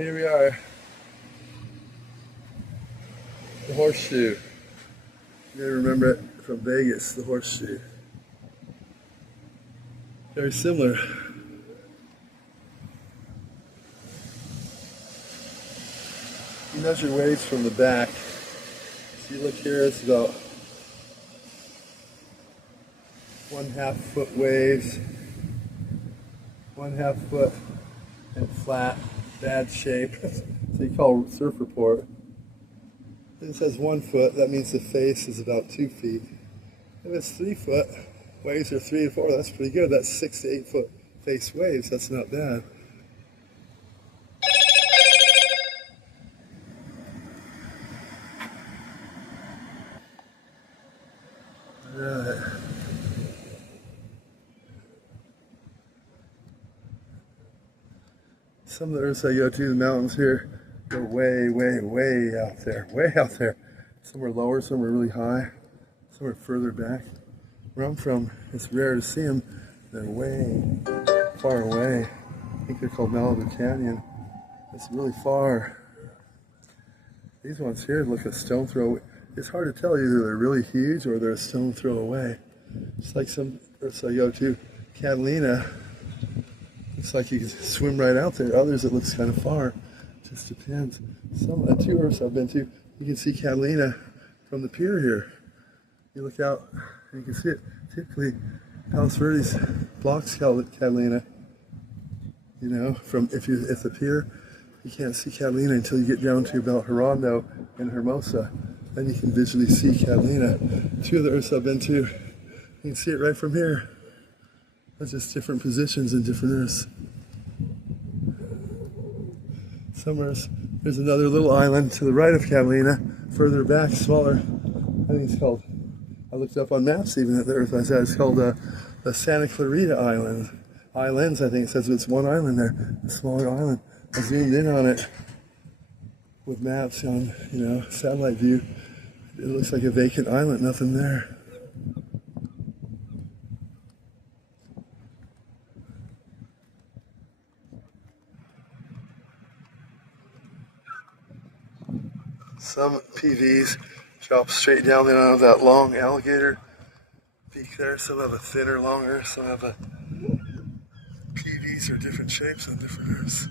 Here we are, the Horseshoe. You may remember it from Vegas, the Horseshoe. Very similar. You measure waves from the back. So you look here, it's about 1/2 foot waves, 1/2 foot and flat, bad shape. So you call surf report. If it says 1 foot, that means the face is about 2 feet. If it's 3 foot, waves are 3 to 4, that's pretty good. That's 6 to 8 foot face waves, that's not bad. Alright. Some of the earths I go to, the mountains here, go way, way, way out there. Way out there. Some are lower, some are really high, some are further back. Where I'm from, it's rare to see them. They're way far away. I think they're called Malibu Canyon. It's really far. These ones here look a stone throw. It's hard to tell either they're really huge or they're a stone throw away. It's like some earths I go to, Catalina. Looks like you can swim right out there. Others it looks kind of far. Just depends. Some of the 2 earths I've been to, you can see Catalina from the pier here. You look out and you can see it. Typically, Palos Verdes blocks Catalina. You know, from if the pier, you can't see Catalina until you get down to about Hernando and Hermosa. Then you can visually see Catalina. 2 of the earths I've been to, you can see it right from here. That's just different positions in different earths. Some earths, there's another little island to the right of Catalina, further back, smaller. I think it's called, I looked up on maps even at the earth I said, it's called the Santa Clarita Island. Islands, I think it says it's one island there, a smaller island. I zoomed in on it with maps on, you know, satellite view. It looks like a vacant island, nothing there. Some PVs drop straight down there out of that long alligator peak there. Some have a thinner, longer. Some have a PVs are different shapes on different earths.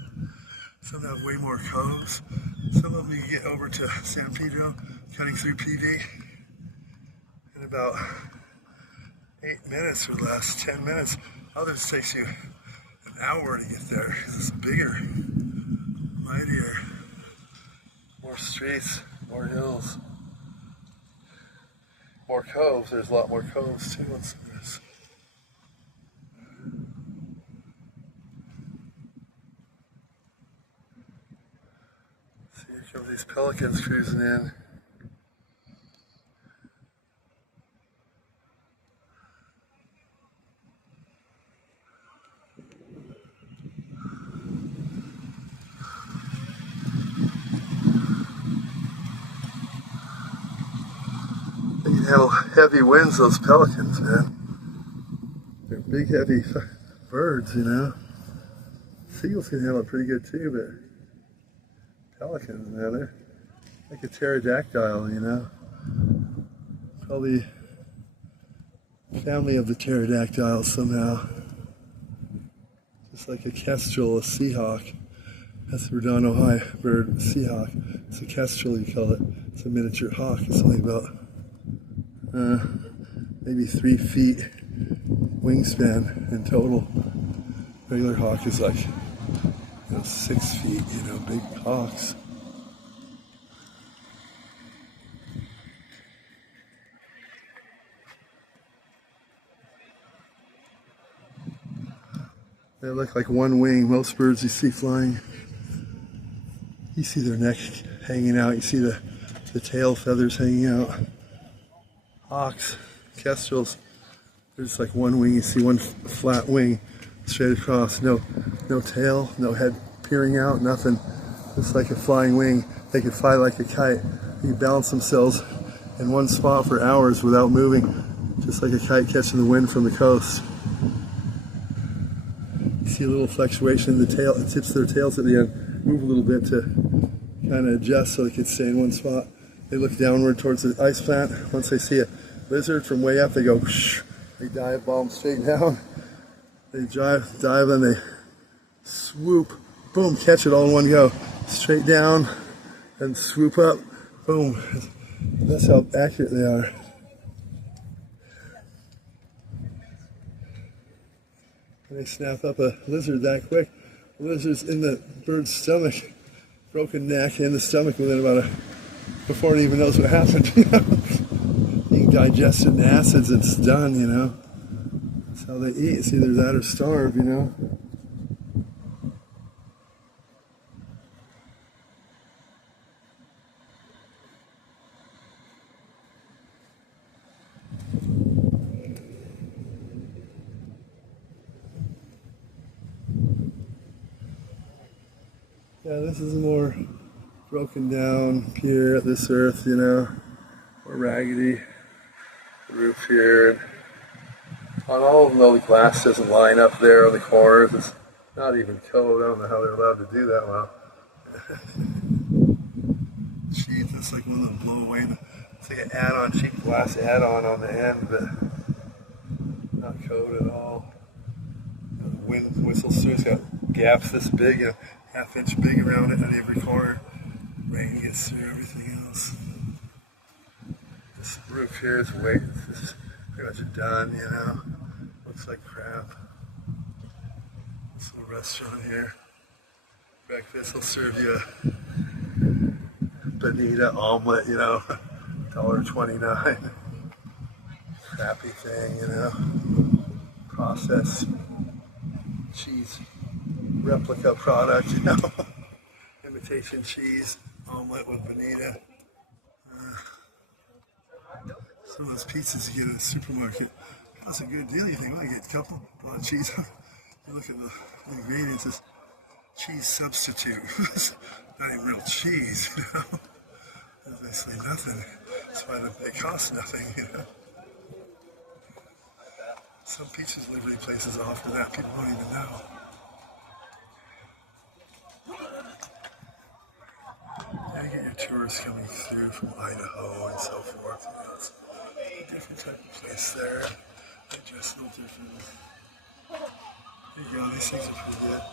Some have way more coves. Some of them you get over to San Pedro, cutting through PV in about 8 minutes or less, 10 minutes. Others takes you an hour to get there because it's bigger, mightier. More streets, more hills, more coves. There's a lot more coves too on some earths. See, here come these pelicans cruising in. You handle heavy winds, those pelicans, man. They're big, heavy birds, you know. Seagulls can handle it pretty good too, but pelicans, man, they're like a pterodactyl, you know. Probably family of the pterodactyls somehow. Just like a kestrel, a seahawk. That's the Redondo High bird, seahawk. It's a kestrel, you call it. It's a miniature hawk. It's only about maybe 3 feet wingspan in total. Regular hawk is like, 6 feet, big hawks. They look like one wing. Most birds you see flying, you see their neck hanging out. You see the tail feathers hanging out. Hawks, kestrels, there's like one wing. You see one flat wing straight across. No tail, no head peering out, nothing. Just like a flying wing. They could fly like a kite. They balance themselves in one spot for hours without moving, just like a kite catching the wind from the coast. You see a little fluctuation in the tail, it tips their tails at the end. move a little bit to kind of adjust so they could stay in one spot. They look downward towards the ice plant. Once they see a lizard from way up, they go whoosh. They dive bomb straight down. They dive and they swoop, boom, catch it all in one go. Straight down and swoop up, boom. That's how accurate they are. And they snap up a lizard that quick. The lizard's in the bird's stomach, broken neck in the stomach within about before it even knows what happened. Being digested in acids, it's done, you know. That's how they eat. It's either that or starve, you know. Yeah, this is more broken down here at this earth, you know, more raggedy. The roof here. On all of them, though, the glass doesn't line up there on the corners. It's not even code. I don't know how they're allowed to do that well. Sheet, it's like one of them blow away. It's like an add-on, cheap glass add-on on the end, but not code at all. The wind whistles through. It's got gaps this big, a half-inch big around it on every corner. Rain gets through everything else. This roof here is pretty much done, you know. Looks like crap. This little restaurant here. Breakfast will serve you a bonita omelet, you know, $1.29. Crappy thing, you know. Processed cheese replica product, you know. Imitation cheese omelet with bonita. Some of those pizzas you get at the supermarket, that's a good deal. You think, well, you get a couple of cheese. You look at the ingredients, it's cheese substitute. It's not even real cheese, you know. It's basically nothing. That's why they cost nothing, you know. Some pizza delivery places offer that. People don't even know. Yeah, you get your tourists coming through from Idaho and so forth. You know, it's a different type of place there. They dress a little different. There you go, these things are pretty good.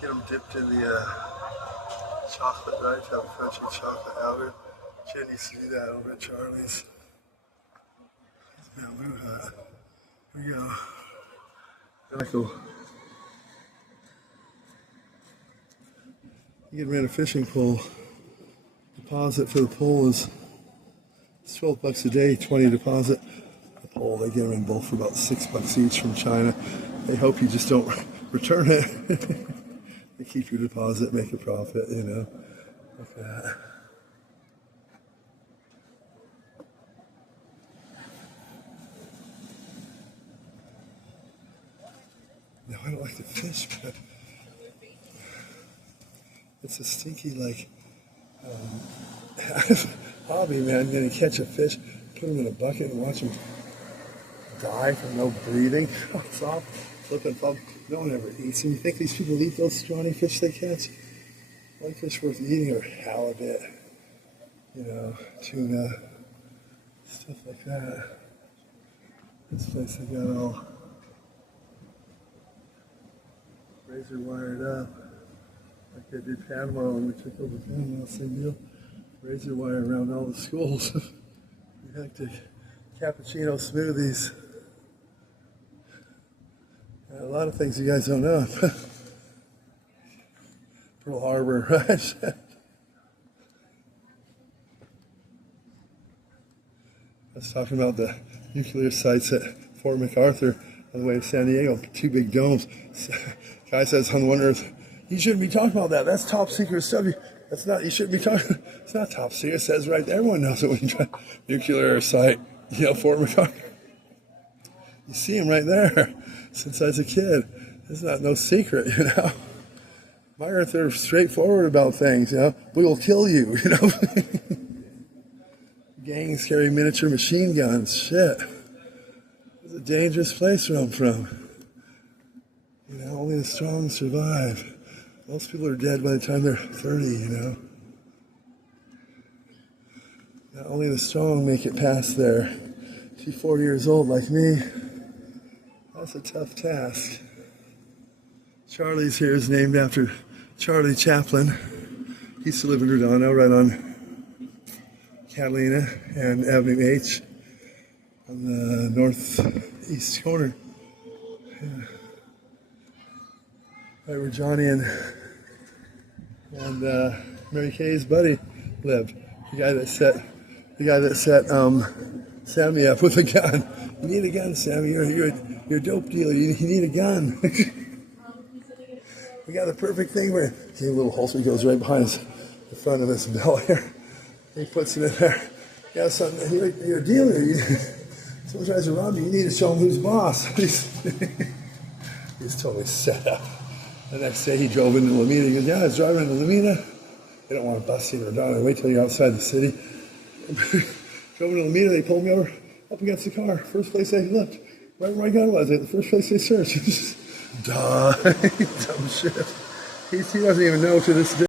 Get them dipped in the chocolate, right? Have a crunchy chocolate outer. Jen used to do that over at Charlie's. Bamboo hut. Here we go. Michael. You can rent a fishing pole. Deposit for the pole is $12 a day, 20 deposit. The pole, they get them in bulk for about $6 each from China. They hope you just don't return it. They keep your deposit, make a profit, you know. Like that. No, I don't like to fish, but it's a stinky, like, hobby, man. You're gonna catch a fish, put them in a bucket and watch them die from no breathing. It's off, flip and flop. No one ever eats them. You think these people eat those scrawny fish they catch? One fish worth eating are halibut, you know, tuna, stuff like that. This place they got all razor wired up, like they did Panama when we took over Panama, same deal. Razor wire around all the schools. Hectic. Cappuccino smoothies. A lot of things you guys don't know. Pearl Harbor, right? I was talking about the nuclear sites at Fort MacArthur on the way to San Diego. 2 big domes. Guy says on One Earth, you shouldn't be talking about that. That's top secret stuff. That's not, you shouldn't be talking, it's not top secret. It says right there, everyone knows it when you try nuclear site, you know, Fort MacArthur. You see him right there since I was a kid. It's not no secret, you know. My Earth are straightforward about things, you know. We will kill you, you know. Gangs carry miniature machine guns. Shit. It's a dangerous place where I'm from. You know, only the strong survive. Most people are dead by the time they're 30, you know. Not only the strong make it past there. To be 40 years old like me, that's a tough task. Charlie's here is named after Charlie Chaplin. He used to live in Redondo, right on Catalina and Avenue H on the northeast corner. Yeah. Right where Johnny and Mary Kay's buddy lived. The guy that set Sammy up with a gun. You need a gun, Sammy. You're a dope dealer. You need a gun. We got the perfect thing where see, a little holster goes right behind the front of his belt here. He puts it in there. You got something. You're a dealer. Someone tries to rob you. You need to show him who's boss. He's totally set up. The next day he drove into Lomita. He goes, yeah, I was driving into Lomita. They don't want to bust you or down. Wait till you're outside the city. Drove into Lomita. They pulled me over up against the car. First place they looked. Right where my gun was. The first place they searched. Duh. Dumb shit. He doesn't even know to this day.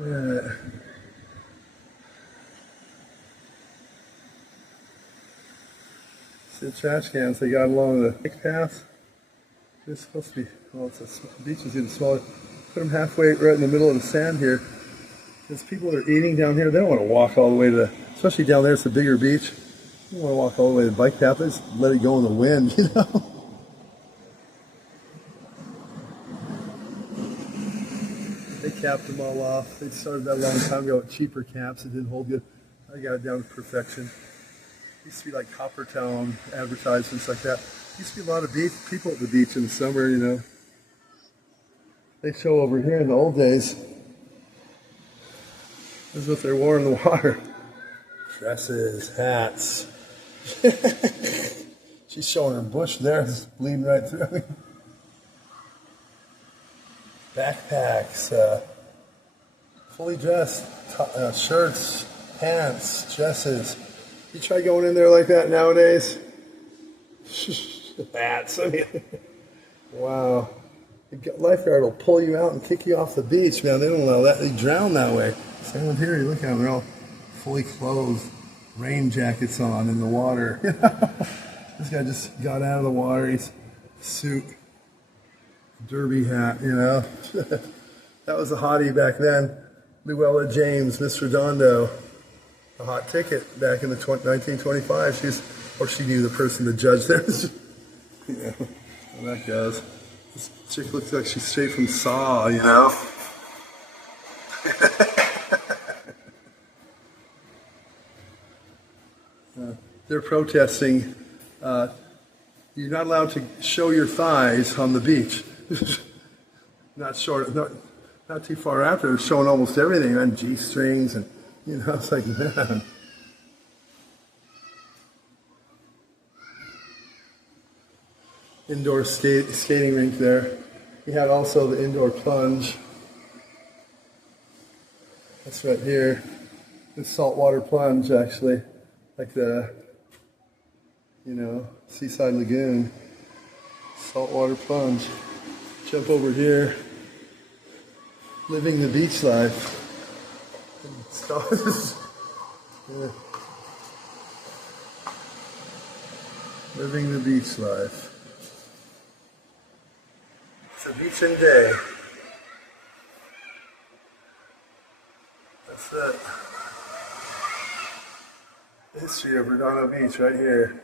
Yeah. See the trash cans they got along the bike path. They're supposed to be, well, it's a beach is even smaller. Put them halfway right in the middle of the sand here. There's people that are eating down here. They don't want to walk all the way to the, especially down there, it's a bigger beach. They don't want to walk all the way to the bike path. They just let it go in the wind, you know. They capped them all off. They started that a long time ago with cheaper caps. It didn't hold good. I got it down to perfection. Used to be like Coppertown advertisements like that. Used to be a lot of people at the beach in the summer, you know. They show over here in the old days. This is what they wore in the water. Dresses, hats. She's showing her bush there, it's bleeding right through. Backpacks, fully dressed, shirts, pants, dresses. You try going in there like that nowadays? Bats, I mean, wow. The lifeguard will pull you out and kick you off the beach, man. They don't allow that. They drown that way. Same with here. You look at them. They're all fully clothed, rain jackets on in the water. This guy just got out of the water. He's suit, derby hat, you know. That was a hottie back then. Luella James, Miss Redondo. A hot ticket back in the 1925. She knew the person, the judge there. You know, how that goes. This chick looks like she's straight from Saw, you know. They're protesting. You're not allowed to show your thighs on the beach. Not too far after, they're showing almost everything on G-strings and, you know, it's like, man. Indoor skating rink there. We had also the indoor plunge. That's right here. The saltwater plunge, actually. Like the, you know, Seaside Lagoon. Saltwater plunge. Jump over here. Living the beach life. Yeah. Living the beach life. It's a beaching day. That's it. The history of Redondo Beach right here.